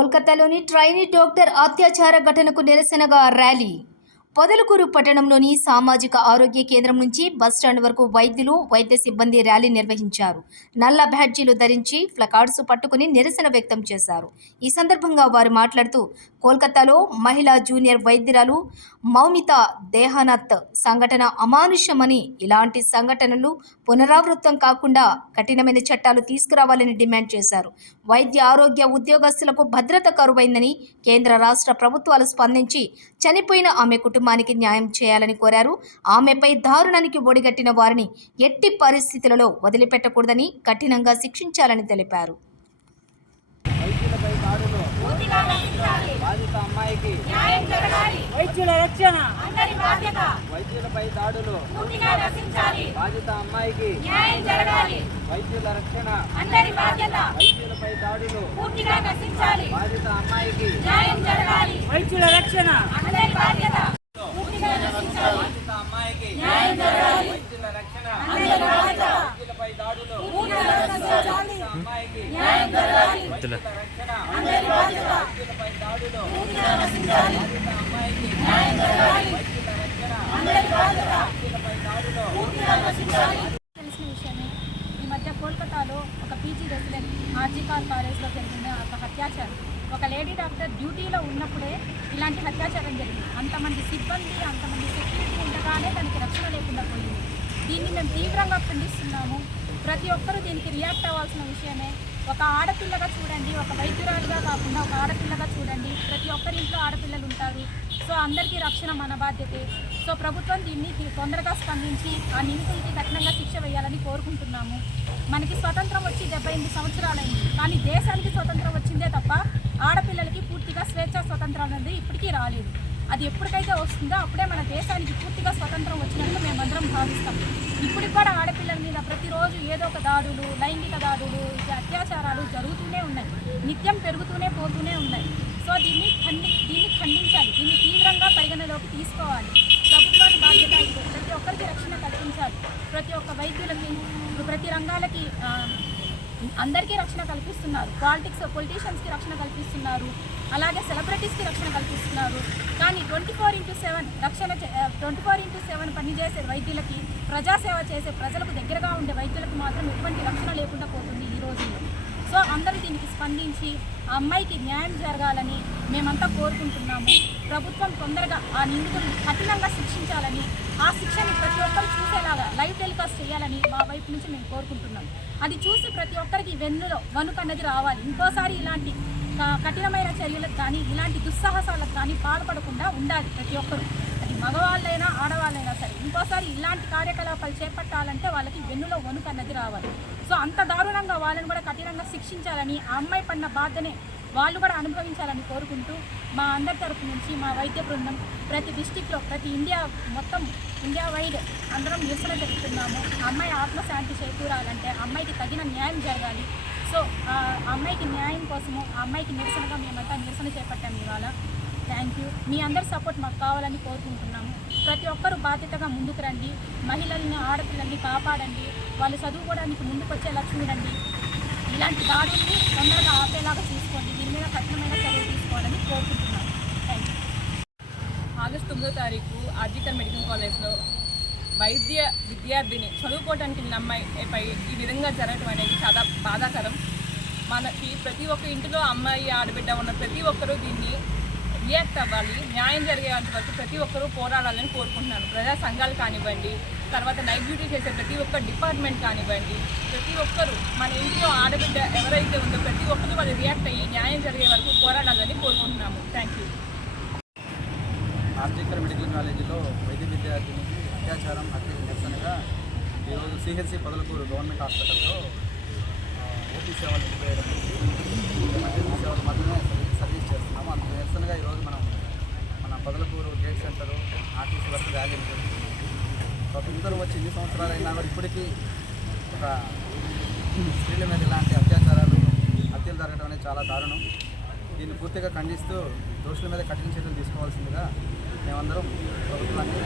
కోల్కతాలోని trainee doctor అత్యాచార ఘటనకు నిరసనగా ర్యాలీ. పొదలకూరు పట్టణంలోని సామాజిక ఆరోగ్య కేంద్రం నుంచి బస్టాండ్ వరకు వైద్యులు, వైద్య సిబ్బంది ర్యాలీ నిర్వహించారు. నల్ల బ్యాడ్జీలు ధరించి ప్లకార్డ్స్ పట్టుకుని నిరసన వ్యక్తం చేశారు. ఈ సందర్భంగా వారు మాట్లాడుతూ, కోల్కతాలో మహిళా జూనియర్ వైద్యురాలు మౌమిత దేహానాథ్ సంఘటన అమానుషమని, ఇలాంటి సంఘటనలు పునరావృతం కాకుండా కఠినమైన చట్టాలు తీసుకురావాలని డిమాండ్ చేశారు. వైద్య ఆరోగ్య ఉద్యోగస్తులకు భద్రత కరువైందని, కేంద్ర రాష్ట్ర ప్రభుత్వాలు స్పందించి చనిపోయిన ఆమె కుటుంబానికి న్యాయం చేయాలని కోరారు. ఆమెపై దారుణానికి ఒడిగట్టిన వారిని ఎట్టి పరిస్థితులలో వదిలిపెట్టకూడదని, కఠినంగా శిక్షించాలని తెలిపారు. వైద్యుల రక్షణ, వైద్యులపై దాడులు, బాధిత అమ్మాయికి వైద్యుల రక్షణ, వైద్యులపై దాడులు, బాధిత అమ్మాయికి వైద్యుల రక్షణ, బాధిత అమ్మాయికి వైద్యుల రక్షణ, వైద్యులపై దాడులు, బాధిత అమ్మాయికి వైద్యుల రక్షణ, వైద్యులపై దాడులు, బాధిత అమ్మాయికి వైద్యుల రక్షణ, వైద్యులపై దాడులు. తెలిసిన విషయమే. ఈ మధ్య కోల్కతాలో ఒక పీజీ రెసిడెంట్ ఆర్జీకార్ కాలేజ్లో జరిగిన ఒక అత్యాచారం. ఒక లేడీ డాక్టర్ డ్యూటీలో ఉన్నప్పుడే ఇలాంటి అత్యాచారం జరిగింది. అంతమంది సిబ్బంది, అంతమంది సెక్యూరిటీ ఉండగానే దానికి రక్షణ లేకుండా పోయింది. దీన్ని మేము తీవ్రంగా ఖండిస్తున్నాము. ప్రతి ఒక్కరూ దీనికి రియాక్ట్ అవ్వాల్సిన విషయమే. ఒక ఆడపిల్లగా చూడండి, ఒక వైద్యురాలుగా కాకుండా ఒక ఆడపిల్లగా చూడండి. ప్రతి ఒక్కరి ఇంట్లో ఆడపిల్లలు ఉంటారు. సో అందరికీ రక్షణ మన బాధ్యతే. సో ప్రభుత్వం దీన్ని తొందరగా స్పందించి ఆ నిందితులకి కఠినంగా శిక్ష వేయాలని కోరుకుంటున్నాము. మనకి స్వతంత్రం వచ్చి 78 సంవత్సరాలైంది, కానీ దేశానికి స్వతంత్రం వచ్చిందే తప్ప ఆడపిల్లలకి పూర్తిగా స్వేచ్ఛా స్వతంత్రాలు అనేది ఇప్పటికీ రాలేదు. అది ఎప్పటికైతే వస్తుందో అప్పుడే మన దేశానికి పూర్తిగా స్వతంత్రం వచ్చినట్టు మేమందరం భావిస్తాం. ఇప్పటికి కూడా ఆడపిల్లల మీద ప్రతిరోజు ఏదో ఒక దాడులు, లైంగిక దాడులు, అత్యాచారాలు జరుగుతూనే ఉన్నాయి, నిత్యం పెరుగుతూనే పోతూనే ఉన్నాయి. సో దీన్ని ఖండించాలి, దీన్ని తీవ్రంగా పరిగణలోకి తీసుకోవాలి. ప్రభుత్వాన్ని బాధ్యత ఇది. ప్రతి ఒక్కరికి రక్షణ కల్పించాలి. ప్రతి ఒక్క వైద్యులకి, ప్రతి రంగాలకి అందరికీ రక్షణ కల్పిస్తున్నారు. పొలిటీషియన్స్కి రక్షణ కల్పిస్తున్నారు, అలాగే సెలబ్రిటీస్కి రక్షణ కల్పిస్తున్నారు. కానీ 24/7 పనిచేసే వైద్యులకి, ప్రజాసేవ చేసే ప్రజలకు దగ్గరగా ఉండే వైద్యులకు మాత్రం ఎటువంటి రక్షణ లేకుండా పోతుంది ఈ రోజుల్లో. సో అందరూ దీనికి స్పందించి ఆ అమ్మాయికి న్యాయం జరగాలని మేమంతా కోరుకుంటున్నాము. ప్రభుత్వం తొందరగా ఆ నిందితులను కఠినంగా శిక్షించాలని, ఆ శిక్షని ప్రతి ఒక్కరు చూసేలాగా లైవ్ టెలికాస్ట్ చేయాలని మా వైపు నుంచి మేము కోరుకుంటున్నాం. అది చూసి ప్రతి ఒక్కరికి వెన్నులో వణుకు అన్నది రావాలి. ఇంకోసారి ఇలాంటి కఠినమైన చర్యలకు కానీ, ఇలాంటి దుస్సాహసాలకు కానీ పాల్పడకుండా ఉండాలి ప్రతి ఒక్కరు. అది మగవాళ్ళైనా ఆడవాళ్ళైనా సరే. ఇంకోసారి ఇలాంటి కార్యకలాపాలు చేపట్టాలంటే వాళ్ళకి వెన్నులో వణుకు అన్నది రావాలి. సో అంత దారుణంగా వాళ్ళని కూడా కఠినంగా శిక్షించాలని, ఆ అమ్మాయి పడిన బాధనే వాళ్ళు కూడా అనుభవించాలని కోరుకుంటూ మా అందరి తరపు నుంచి మా వైద్య బృందం ప్రతి డిస్టిక్లో, ప్రతి ఇండియా వైడ్ అందరం నిరసన జరుపుతున్నాము. ఆ అమ్మాయి ఆత్మశాంతి చేకూరాలంటే ఆ అమ్మాయికి తగిన న్యాయం జరగాలి. సో ఆ అమ్మాయికి న్యాయం కోసము ఆ అమ్మాయికి నిరసనగా మేమంతా నిరసన చేపట్టాము ఇవాళ. Thank you. మీ అందరి సపోర్ట్ మాకు కావాలని కోరుకుంటున్నాము. ప్రతి ఒక్కరూ బాధ్యతగా ముందుకు రండి. మహిళల్ని, ఆడపిల్లల్ని కాపాడండి. వాళ్ళు చదువుకోవడానికి ముందుకు వచ్చేలా చూడండి. ఇలాంటి దాడుల్ని తొందరగా ఆపేలాగా తీసుకోండి. దీని మీద కఠినమైన చర్యలు తీసుకోవాలని కోరుకుంటున్నాను. Thank you. ఆగస్టు 9వ తారీఖు ఆర్జీకర్ మెడికల్ కాలేజ్లో వైద్య విద్యార్థిని చదువుకోవడానికి వెళ్ళిన అమ్మాయిపై ఈ విధంగా జరగడం అనేది చాలా బాధాకరం. మనకి ప్రతి ఒక్క ఇంటిలో అమ్మాయి, ఆడబిడ్డ ఉన్న ప్రతి ఒక్కరూ దీన్ని రియాక్ట్ అవ్వాలి. న్యాయం జరిగేంత వరకు ప్రతి ఒక్కరూ పోరాడాలని కోరుకుంటున్నాను. ప్రజా సంఘాలు కానివ్వండి, తర్వాత నైట్ డ్యూటీ చేసే ప్రతి ఒక్క డిపార్ట్మెంట్ కానివ్వండి, ప్రతి ఒక్కరూ మన ఇంట్లో ఆడబిడ్డ ఎవరైతే ఉందో ప్రతి ఒక్కరూ వాళ్ళు రియాక్ట్ అయ్యి న్యాయం జరిగే వరకు పోరాడాలని కోరుకుంటున్నాము. Thank you. ఆర్జీకర్ మెడికల్ కాలేజీలో వైద్య విద్యార్థినికి అత్యాచారం, హత్యకు నిరసనగా ఈరోజు సిహెచ్సి పొదలకూరు గవర్నమెంట్ హాస్పిటల్లో ఓపీ సేవలు నిలిపేయడం, ఎమర్జెన్సీ సేవలు మాత్రమే సర్వీస్ చేస్తున్నాము. అందుకు నిరసనగా ఈరోజు మన పొదలకూరు గేట్ సెంటరు, ఆర్టీసీ వరకు ర్యాలీ ఉంటుంది. స్వతంత్రం వచ్చి ఇన్ని సంవత్సరాలైనా కూడా ఇప్పటికీ ఒక స్త్రీల మీద ఇలాంటి అత్యాచారాలు, హత్యలు జరగడం అనేది చాలా దారుణం. దీన్ని పూర్తిగా ఖండిస్తూ దోషుల మీద కఠిన చర్యలు తీసుకోవాల్సిందిగా మేమందరం ప్రభుత్వాన్ని